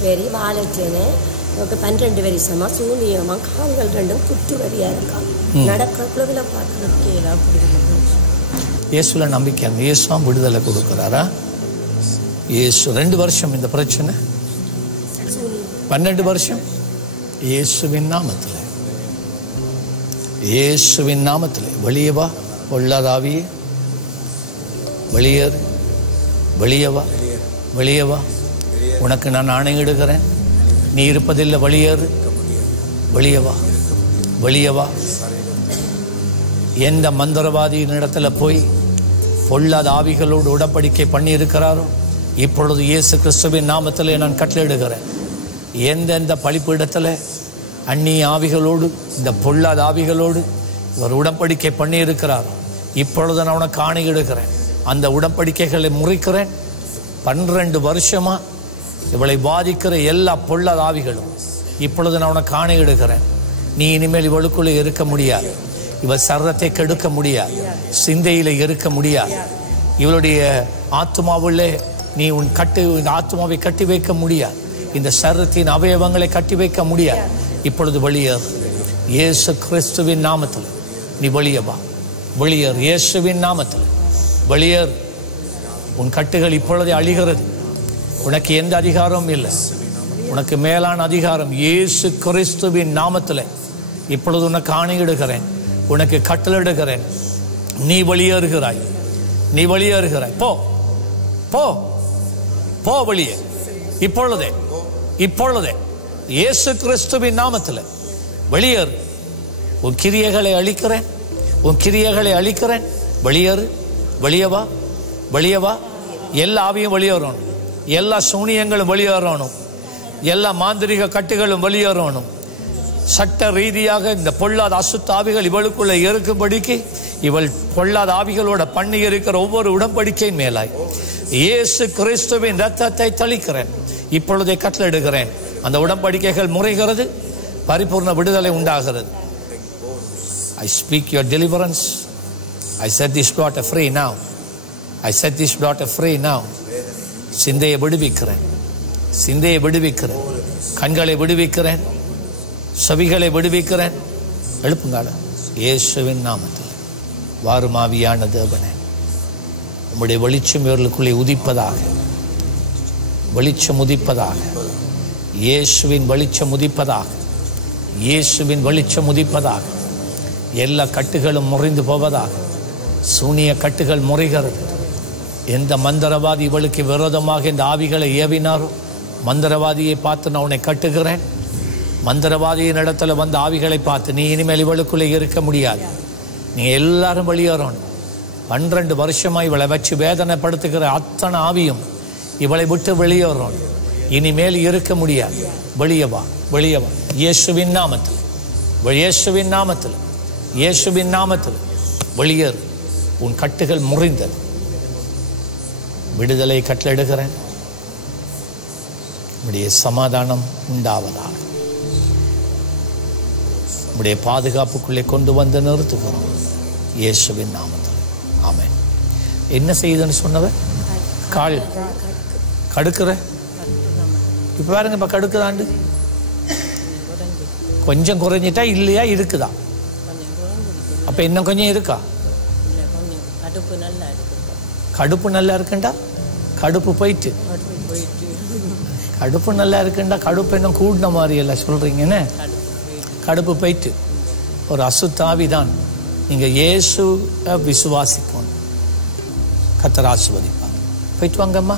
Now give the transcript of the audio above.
சரி வாழைச்சேனே 12 வருஷமாக சூனியமாக கால்கள் ரெண்டும் குத்து வரியாக இருக்கான். நடக்கிறதுல பார்க்கறதுக்கு எல்லாம் இயேசுல நம்பிக்கை. இயேசுவா விடுதலை கொடுக்குறாரா? இயேசு 2 வருஷம் இந்த பிரச்சனை, 12 வருஷம். இயேசுவின் நாமத்தில், இயேசுவின் நாமத்தில் வெளியே வா. பொல்லாதாவி வெளியேறு, வெளியே வா, வெளியே வா. உனக்கு நான் ஆணையிடுகிறேன், நீ இருப்பதில்லை. வெளியேறு, வெளியே வா, வெளியே வா. எந்த மந்திரவாதியின் இடத்துல போய் பொல்லாத ஆவிகளோடு உடன்படிக்கை பண்ணி இருக்கிறாரோ இப்பொழுது இயேசு கிறிஸ்துவின் நாமத்திலே நான் கட்டளையிடுகிறேன். எந்தெந்த பழிப்பு இடத்துல அந்நிய ஆவிகளோடு இந்த பொல்லாத ஆவிகளோடு இவர் உடன்படிக்கை பண்ணி இருக்கிறாரோ இப்பொழுது நான் உனக்கு ஆணையிடுகிறேன். அந்த உடன்படிக்கைகளை முறிக்கிறேன். 12 வருஷமா இவளை பாதிக்கிற எல்லா பொல்லாத ஆவிகளும் இப்பொழுது நான் உனக்கு ஆணையிடுகிறேன். நீ இனிமேல் இவளுக்குள்ளே இருக்க முடியாது. இவள் சரத்தை கெடுக்க முடியாது, சிந்தையில இருக்க முடியாது. இவளுடைய ஆத்மாவுள்ளே நீ உன் ஆத்மாவை கட்டி வைக்க முடியாது. இந்த சரத்தின் அவயவங்களை கட்டி வைக்க முடியாது. இப்பொழுது வெளியேறு இயேசு கிறிஸ்துவின் நாமத்தில். நீ வெளியே வா, வெளியேறு இயேசுவின் நாமத்தில். வெளியேறு. உன் கட்டுகள் இப்பொழுதே அழிகிறது. உனக்கு எந்த அதிகாரமும் இல்லை. உனக்கு மேலான அதிகாரம் இயேசு கிறிஸ்துவின் நாமத்தில் இப்பொழுது உனக்கு ஆணையிடுகிறேன், உனக்கு கட்டளையிடுகிறேன். நீ வெளியேறுகிறாய், நீ வெளியேறுகிறாய். போ போ போ வெளியே. இப்பொழுதே இப்பொழுதே இயேசு கிறிஸ்துவின் நாமத்தில் வெளியேறு. உன் கிரியைகளை அழிக்கிறேன், உன் கிரியைகளை அழிக்கிறேன். வெளியேறு, வெளியே வா, வெளியே வா. எல்லா ஆவியும் வெளியேறணும், எல்லா சூனியங்களும் வெளியேறணும், எல்லா மாந்திரிக கட்டுகளும் வெளியேறணும். சட்ட ரீதியாக இந்த பொல்லாத அசுத்த ஆவிகள் இவளுக்குள்ள இருக்கும்படிக்கு இவள் பொல்லாத ஆவிகளோட பண்ணி இருக்கிற ஒவ்வொரு உடன்படிக்கையின் மேலாய் இயேசு கிறிஸ்துவின் ரத்தத்தை தளிக்கிறேன். இப்பொழுதே கட்டளையிடுகிறேன். அந்த உடன்படிக்கைகள் முறைகிறது, பரிபூர்ண விடுதலை உண்டாகிறது. I speak your deliverance. I set this daughter free now. I set this daughter free now. சிந்தையை விடுவிக்கிறேன், சிந்தையை விடுவிக்கிறேன், கண்களை விடுவிக்கிறேன், செவிகளை விடுவிக்கிறேன். எழுப்புங்கால இயேசுவின் நாமத்தில். வாருமாவியான தேவனே, உம்முடைய வெளிச்சம் இவர்களுக்குள்ளே உதிப்பதாக, வெளிச்சம் உதிப்பதாக, இயேசுவின் வெளிச்சம் உதிப்பதாக, இயேசுவின் வெளிச்சம் உதிப்பதாக. எல்லா கட்டுகளும் முறிந்து போவதாக. சூனிய கட்டுகள் முறிகிறது. எந்த மந்திரவாதி இவளுக்கு விரோதமாக இந்த ஆவிகளை ஏவினாரோ மந்திரவாதியை பார்த்து நான் உன்னை கட்டுகிறேன். மந்திரவாதியின் இடத்துல வந்த ஆவிகளை பார்த்து நீ இனிமேல் இவளுக்குள்ளே இருக்க முடியாது, நீ எல்லாரும் வெளியேறணும். 12 வருஷமா இவளை வச்சு வேதனைப்படுத்துகிற அத்தனை ஆவியும் இவளை விட்டு வெளியேறணும். இனிமேல் இருக்க முடியாது. வெளியே வா, வெளியே வா. இயேசுவின் நாமத்தில், இயேசுவின் நாமத்தில், இயேசுவின் நாமத்தில் வெளியேறு. உன் கட்டுகள் முறிந்தது. விடுதலை கட்டளையிடுகிறேன். உடைய சமாதானம் உண்டாவதாக. உடைய பாதுகாப்புக்குள்ளே கொண்டு வந்து நிறுத்துகிறோம் இயேசுவின் நாமத்தில். ஆமென். என்ன செய்யுதுன்னு சொன்னவ? கால் கடுக்குற. இப்ப பாருங்க, இப்ப கடுக்குதாண்டு கொஞ்சம் குறைஞ்சிட்டா இல்லையா இருக்குதா? அப்ப இன்னும் கொஞ்சம் இருக்கா? கடுப்பு நல்லா இருக்குண்டா? கடுப்பு போயிட்டு, கடுப்பு நல்லா இருக்குண்டா? கடுப்பு இன்னும் கூடின மாதிரி எல்லாம் சொல்றீங்கன்னு. கடுப்பு போயிட்டு ஒரு அசுத்தாவிதான். நீங்க இயேசு விசுவாசிக்கணும். கர்த்தர் ஆசீர்வதிப்பார். போயிட்டு வாங்கம்மா.